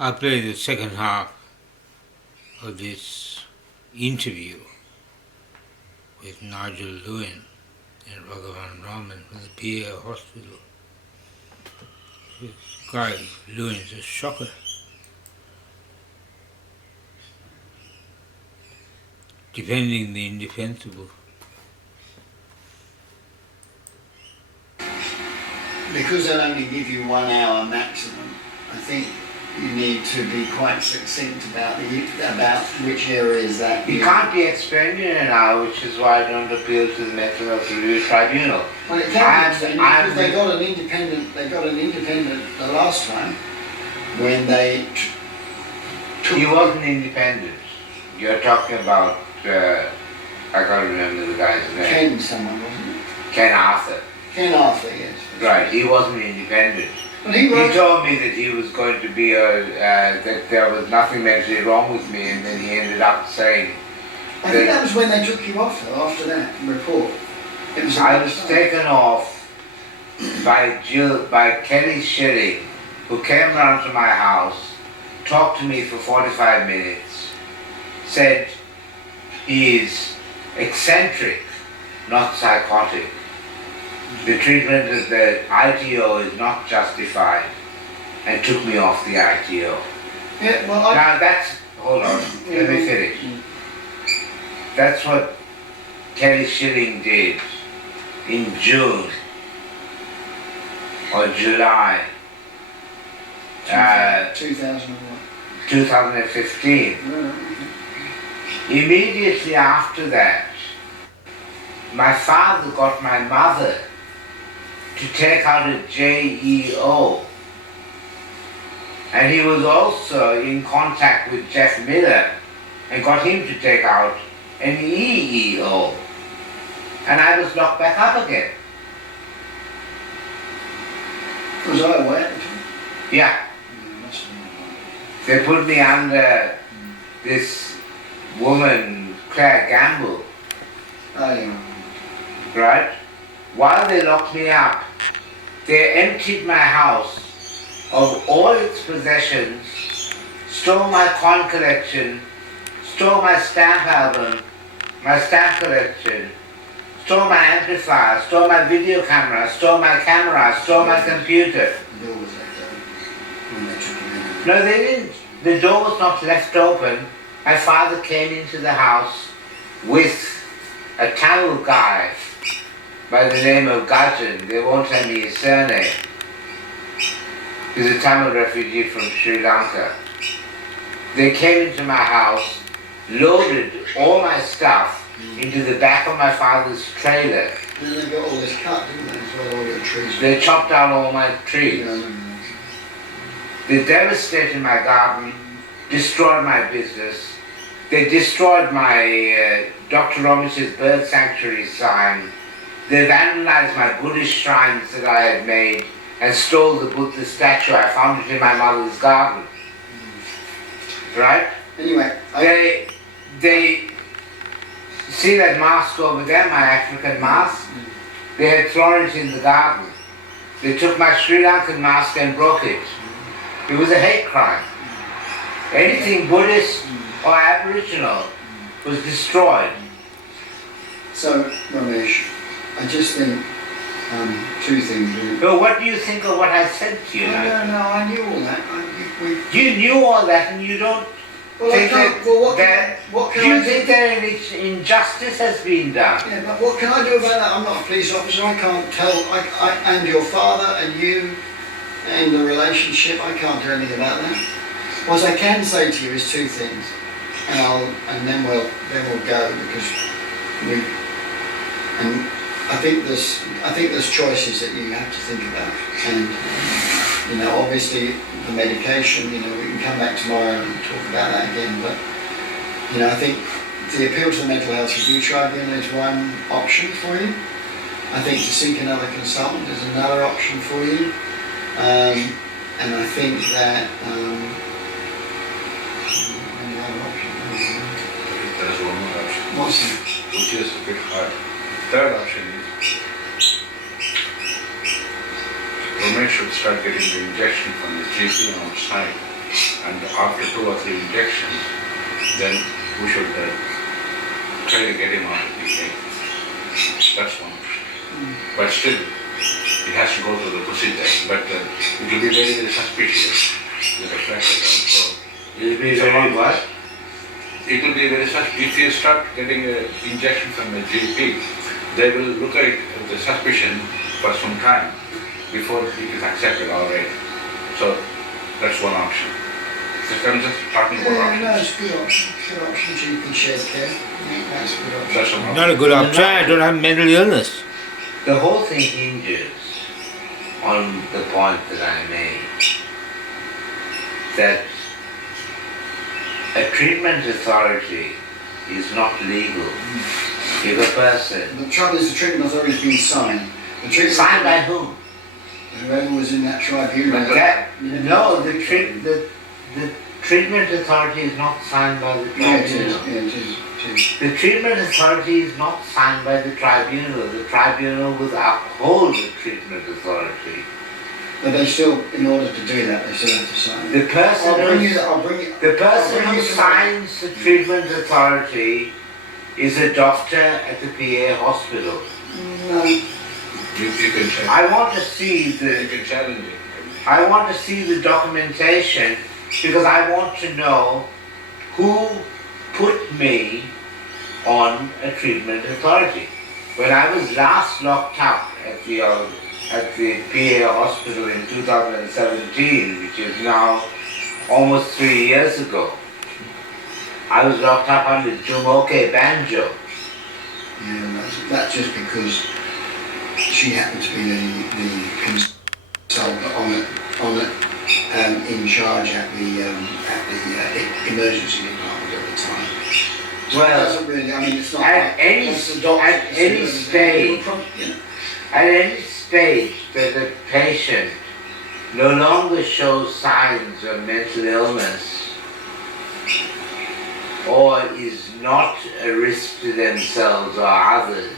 I play the second half of this interview with Nigel Lewin in Remondis with the PA Hospital. This guy, Lewin's a shocker. Defending the indefensible. Because they'll only give you 1 hour maximum, I think you need to be quite succinct about which areas that You can't be explained in an hour, which is why I don't appeal to the Mental Health Review Tribunal. Well, it can be explained because they got an independent the last time when they took. He wasn't independent. You're talking about, I can't remember the guy's name. Ken someone, wasn't it? Ken Arthur. Ken Arthur, yes. Right, he wasn't independent. Well, he told me that he was going to be that there was nothing mentally wrong with me, and then he ended up saying. I think that was when they took you off, though, after that report. I was taken off by Kelly Schilling, who came round to my house, talked to me for 45 minutes, said he is eccentric, not psychotic. The treatment of the ITO is not justified, and took me off the ITO. Yeah, well, now that's, hold on, let me finish. That's what Kelly Schilling did in June or July 2015. Immediately after that, my father got my mother to take out a JEO, and he was also in contact with Jeff Miller and got him to take out an EEO, and I was locked back up again. Was I aware? Yeah. They put me under this woman, Claire Gamble. Oh, yeah. Right? While they locked me up, they emptied my house of all its possessions, stole my coin collection, stole my stamp album, my stamp collection, stole my amplifier, stole my video camera, stole my camera, stole my computer. The door was left open when they took you in. No, they didn't. The door was not left open. My father came into the house with a Tamil guy by the name of Gajan. They won't tell me his surname. He's a Tamil refugee from Sri Lanka. They came into my house, loaded all my stuff into the back of my father's trailer. Then they got all this cut, didn't they, as well, all your trees? They chopped down all my trees. They devastated my garden, destroyed my business. They destroyed my Dr. Romish's birth sanctuary sign. They vandalized my Buddhist shrines that I had made and stole the Buddha statue. I found it in my mother's garden. Right? Anyway, they see that mask over there, my African mask? They had thrown it in the garden. They took my Sri Lankan mask and broke it. It was a hate crime. Anything Buddhist or Aboriginal was destroyed. So, Ramesh, I just think two things really. But what do you think of what I said to you? No, I knew all that. You knew all that, and you don't think what can do you I think that an injustice has been done? Yeah, but what can I do about that? I'm not a police officer. I can't tell. And your father and you and the relationship, I can't do anything about that. What I can say to you is two things, and then we'll go because I think there's choices that you have to think about, and obviously the medication. We can come back tomorrow and talk about that again. But I think the appeal to the Mental Health Review Tribunal is one option for you. I think to seek another consultant is another option for you, and I think that. There's one more option. What's that? Which is a bit hard. Third option is Ramesh should start getting the injection from the GP outside. and after 2 or 3 injections, then we should try to get him out of the pain. That's one option. But still, he has to go through the procedure. But it will be very, very suspicious with the pressure also. It will be very what? It will be very suspicious. If you start getting an injection from a GP, they will look at it with the suspicion for some time before it is accepted already. So that's one option. I'm just talking about Yeah, no, options. it's a good option. Good option. GP shared care. Yeah, that's a good option. That's an option. Not a good option. I don't have mental illness. The whole thing hinges on the point that I made, that a treatment authority is not legal if a person... The trouble is the treatment authority has been signed. The treatment Signed by whom? Whoever was in that tribunal. No, the treatment authority is not signed by the Yeah, it is. tribunal. Yeah, it is. The treatment authority is not signed by the tribunal. The tribunal will uphold the treatment authority. But they still, in order to do that, they still have to sign. The person I'll bring you. The person I'll bring who you to signs the treatment authority is a doctor at the PA hospital. No. You can challenge. I want to see You the can challenge it. I want to see the documentation because I want to know who put me on a treatment authority. When I was last locked up at the PA hospital in 2017, which is now almost 3 years ago, I was locked up under Jumoke Banjo. Yeah, that's just because she happened to be the consultant on it, in charge at the emergency department at the time. It Well, doesn't really. I mean, it's not. at like, any once the doctor at says any it, stage, you know. at any stage that a patient no longer shows signs of mental illness or is not a risk to themselves or others,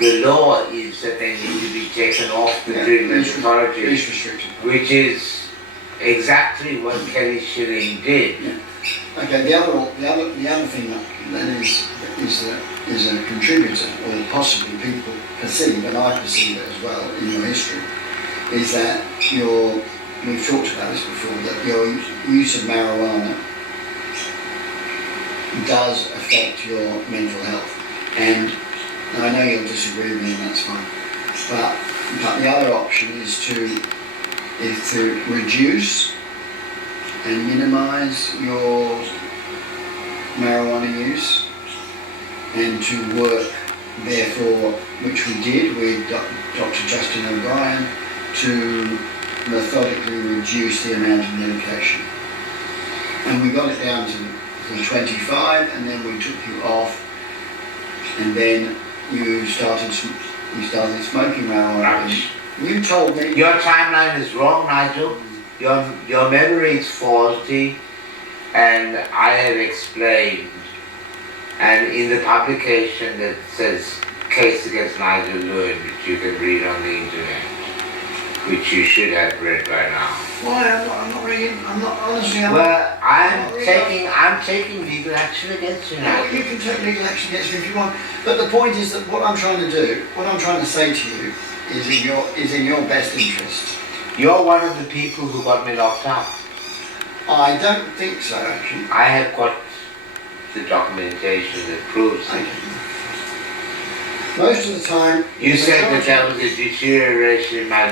the law is that they need to be taken off the treatment authority, Least restricted. which is exactly what Kelly Schilling did. Yeah. Okay. The other thing that is a contributor, or possibly people perceive, and I perceive it as well in your history, is that we've talked about this before, that your use of marijuana does affect your mental health. And I know you'll disagree with me, and that's fine. But the other option is to reduce and minimise your marijuana use, and to work, therefore, which we did with Dr. Justin O'Brien, to methodically reduce the amount of medication. And we got it down to 25, and then we took you off, and then you started smoking marijuana. Rubbish. You told me. Your timeline is wrong, Nigel. Your memory is faulty, and I have explained, and in the publication that says Case Against Nigel Lewin, which you can read on the internet, which you should have read by now. Why? I'm not reading. I'm not honestly. Well, not really. I'm taking legal action against you now. Well, you can take legal action against me if you want. But the point is that what I'm trying to do, what I'm trying to say to you, is in your best interest. You're one of the people who got me locked up. I don't think so, actually. I have got the documentation that proves it. Most of the time. You said that there was a deterioration in my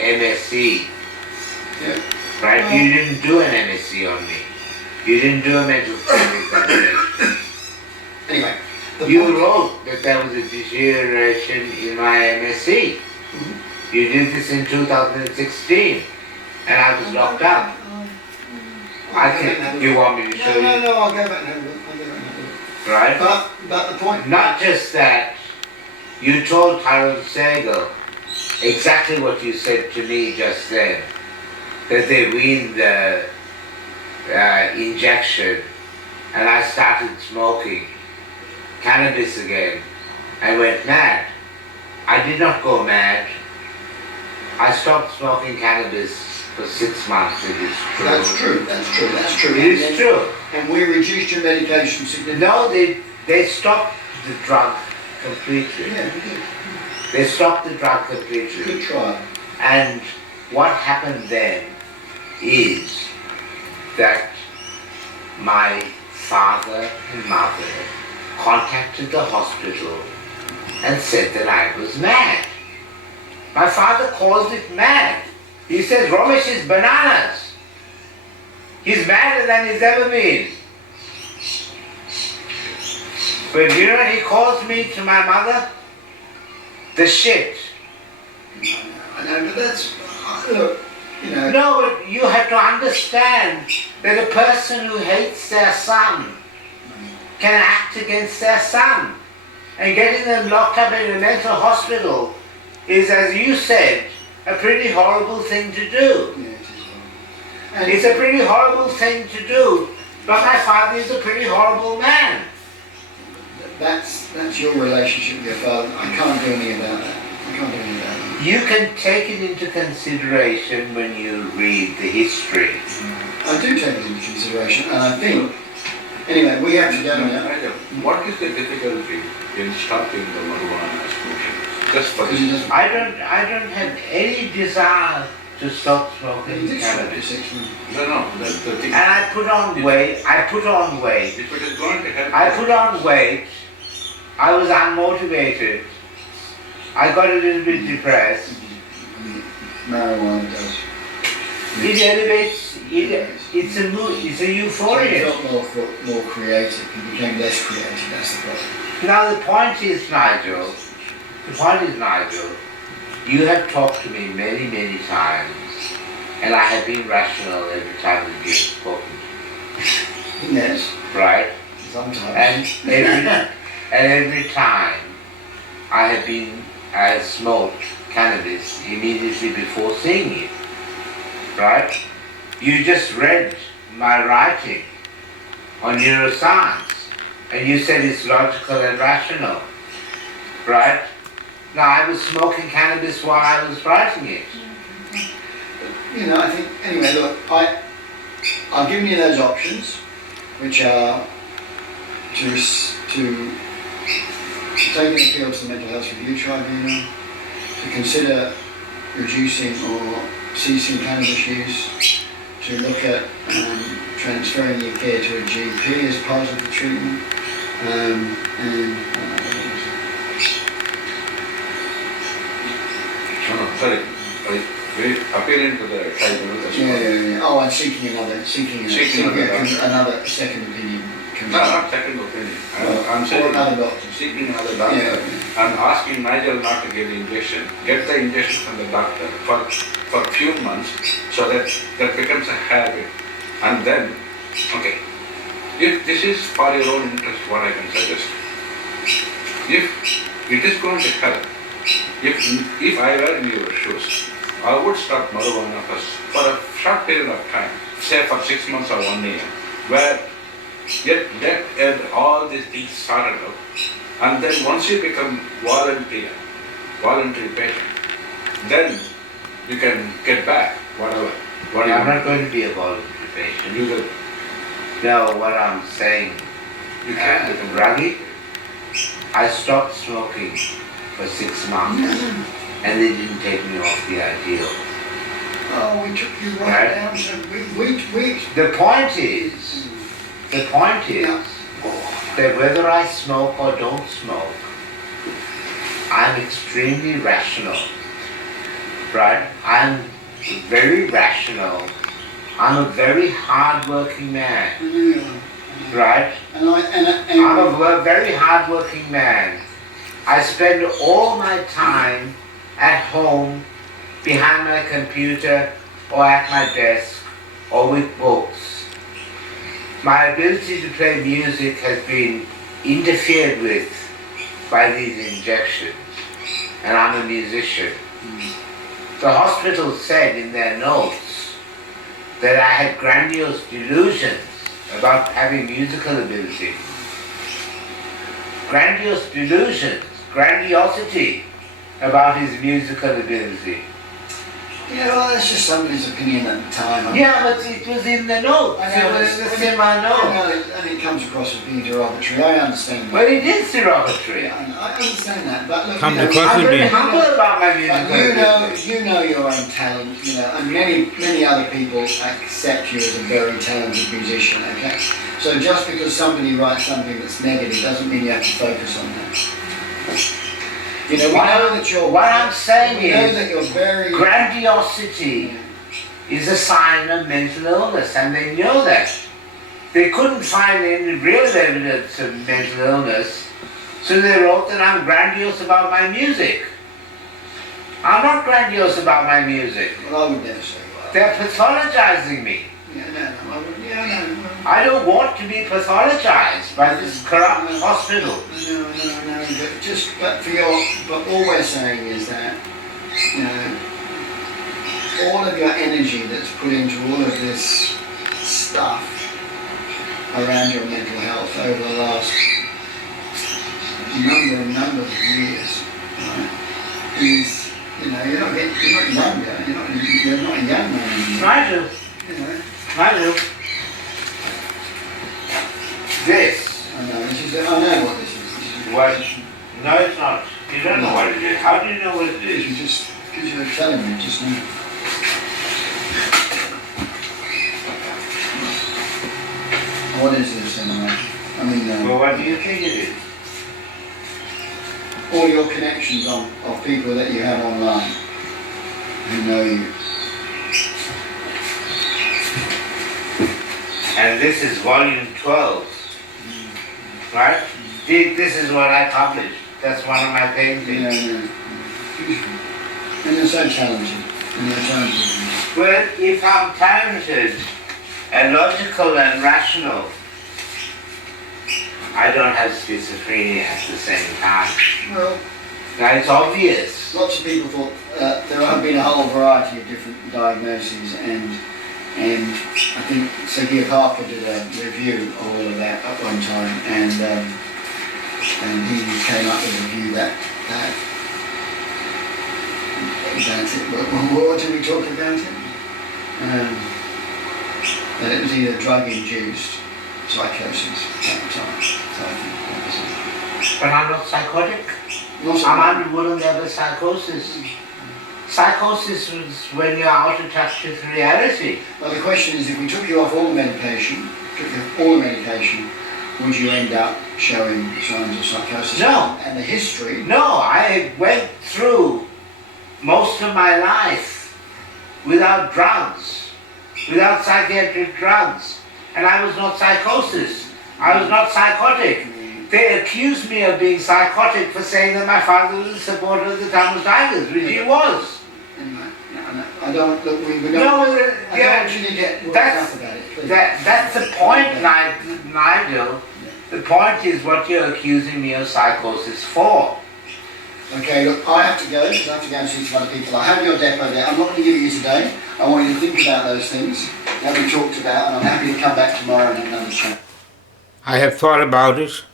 MSc, Yeah. right? You didn't do an MSc on me. You didn't do a mental state examination. Anyway. You wrote that there was a deterioration in my MSc. Mhm. You did this in 2016, and I was locked up. You want me to show you? No, I'll go back and have a look. I'll go back and have a look. Right? But the point. Not just that, you told Harold Sagal exactly what you said to me just then, that they weaned the injection, and I started smoking cannabis again. I went mad. I did not go mad. I stopped smoking cannabis for 6 months. It is true. That's true. That's true. It is true. And we reduced your medication significantly. No, they stopped the drug completely. Yeah, we did. They stopped the drug completely. Good try. And what happened then is that my father and mother contacted the hospital and said that I was mad. My father calls it mad. He says Ramesh is bananas. He's madder than he's ever been. But you know what he calls me to my mother? The shit. I know, but that's, look, you know. No, but you have to understand that a person who hates their son can act against their son. And getting them locked up in a mental hospital is, as you said, a pretty horrible thing to do. Yeah, it is horrible. And It's a pretty horrible thing to do, but my father is a pretty horrible man. that's your relationship with your father. I can't do anything about that. I can't do anything about that. You can take it into consideration when you read the history. I do take it into consideration, and I think, anyway, we have to go now. Nigel, what is the difficulty in stopping the marijuana smoking? Just for Because he this. doesn't. I don't have any desire to stop smoking He did stop for cannabis. 6 months. No, the thing. And I put on weight. If it is going to help. I put on weight. I was unmotivated. I got a little bit depressed. Marijuana does. It elevates. It's a You euphoria. felt more creative. You became less creative. That's the problem. Now the point is, Nigel. You have talked to me many, many times, and I have been rational every time that you've spoken to me. Yes, Right? sometimes. And every time I have smoked cannabis immediately before seeing it. Right? You just read my writing on neuroscience, and you said it's logical and rational. Right? Now I was smoking cannabis while I was writing it. You know, I think, anyway, look, I've given you those options, which are to take an appeal to the Mental Health Review Tribunal, to consider reducing or ceasing cannabis use, to look at transferring your care to a GP as part of the treatment, No, sorry. We appealing to the tribunal. That's all. yeah. Oh, and seeking another Seeking another second opinion. No, not second opinion. I'm Or saying another doctor. seeking another doctor. Yeah. I'm asking Nigel not to get the injection. Get the injection from the doctor for a few months so that becomes a habit. And then, okay, if this is for your own interest, what I can suggest. If it is going to help, if I were in your shoes, I would start marijuana for a short period of time, say for 6 months or 1 year, where let all these things sorted out, and then once you become voluntary patient, then you can get back whatever. I'm not going to be a voluntary patient. You will. No, what I'm saying, You can become Raggy, I stopped smoking for 6 months, and they didn't take me off the ideal. Oh, we took you Right. right down. So we The point is Yeah. that whether I smoke or don't smoke, I'm extremely rational, right? I'm very rational. I'm a very hard-working man, right? And I'm a very hard-working man. I spend all my time at home, behind my computer, or at my desk, or with books. My ability to play music has been interfered with by these injections, and I'm a musician. The hospital said in their notes that I had grandiose delusions about having musical ability. Grandiose delusions, grandiosity about his musical ability. Yeah, well, that's just somebody's opinion at the time. Yeah, but it was in the notes. I know, It was in my notes. and it comes across as being derogatory. I understand that. Well, it is derogatory. I understand that, but look, Comes you know, across I'm as very being... humble about my but music. you know your own talent, you know, and many other people accept you as a very talented musician, okay? So just because somebody writes something that's negative doesn't mean you have to focus on that. You know, we know that you're... What I'm saying we know is, that you're very... grandiosity is a sign of mental illness, and they know that. They couldn't find any real evidence of mental illness, so they wrote that I'm grandiose about my music. I'm not grandiose about my music. Well, I would never say that. They're pathologizing me. Yeah, no, I wouldn't. Yeah, no. I don't want to be pathologized by this corrupt hospital. No, but all we're saying is that, you know, all of your energy that's put into all of this stuff around your mental health over the last number of years, right, is, you know, you're not younger, you're not a young man anymore. Nigel, You know, Nigel, this. I know what this is. What? No, it's not. You don't know what it is. How do you know what it is? Because you were telling me just now. What is this anyway? I mean, Well, what do you think it is? all your connections of people that you have online who know you. And this is volume 12, right? This is what I published. That's one of my paintings. Yeah. And you're so talented. Well, if I'm talented and logical and rational, I don't have schizophrenia at the same time. Well, Now it's obvious. lots of people thought there have been a whole variety of different diagnoses, and I think Sophia Parker did a review of all of that at one time, and he came up with a view that that's it. What did we talk about it? That it was either drug-induced psychosis at the time. So I think that was it. But I'm not psychotic. Not I'm unwilling to have a psychosis. Psychosis is when you're out of touch with reality. Well, the question is, if we took you off all the medication, would you end up showing signs of psychosis? No. And the history? No, I went through most of my life without drugs, without psychiatric drugs, and I was not psychosis. I was not psychotic. They accused me of being psychotic for saying that my father was a supporter of the Tamil Tigers, which he was. Anyway, no, I don't. Look, we don't. No, I don't want you to get worked up about it. Please. that's the point, Nigel. The point is what you're accusing me of psychosis for. Okay, look, I have to go because I have to go and see some other people. I have your depot there. I'm not going to give it you today. I want you to think about those things that we talked about, and I'm happy to come back tomorrow and have another chat. I have thought about it,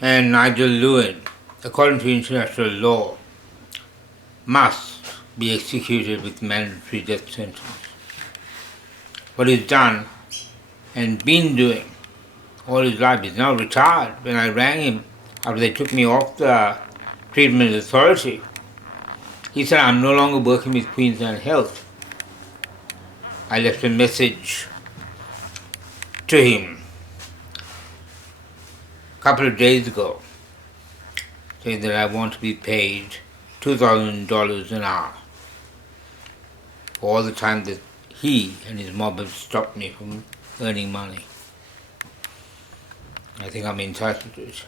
and Nigel Lewin, according to international law, must be executed with mandatory death sentence. What he's done and been doing all his life, he's now retired. When I rang him after they took me off the treatment authority, he said, I'm no longer working with Queensland Health. I left a message to him a couple of days ago saying that I want to be paid $2,000 an hour for all the time that he and his mob have stopped me from earning money. I think I'm entitled to it.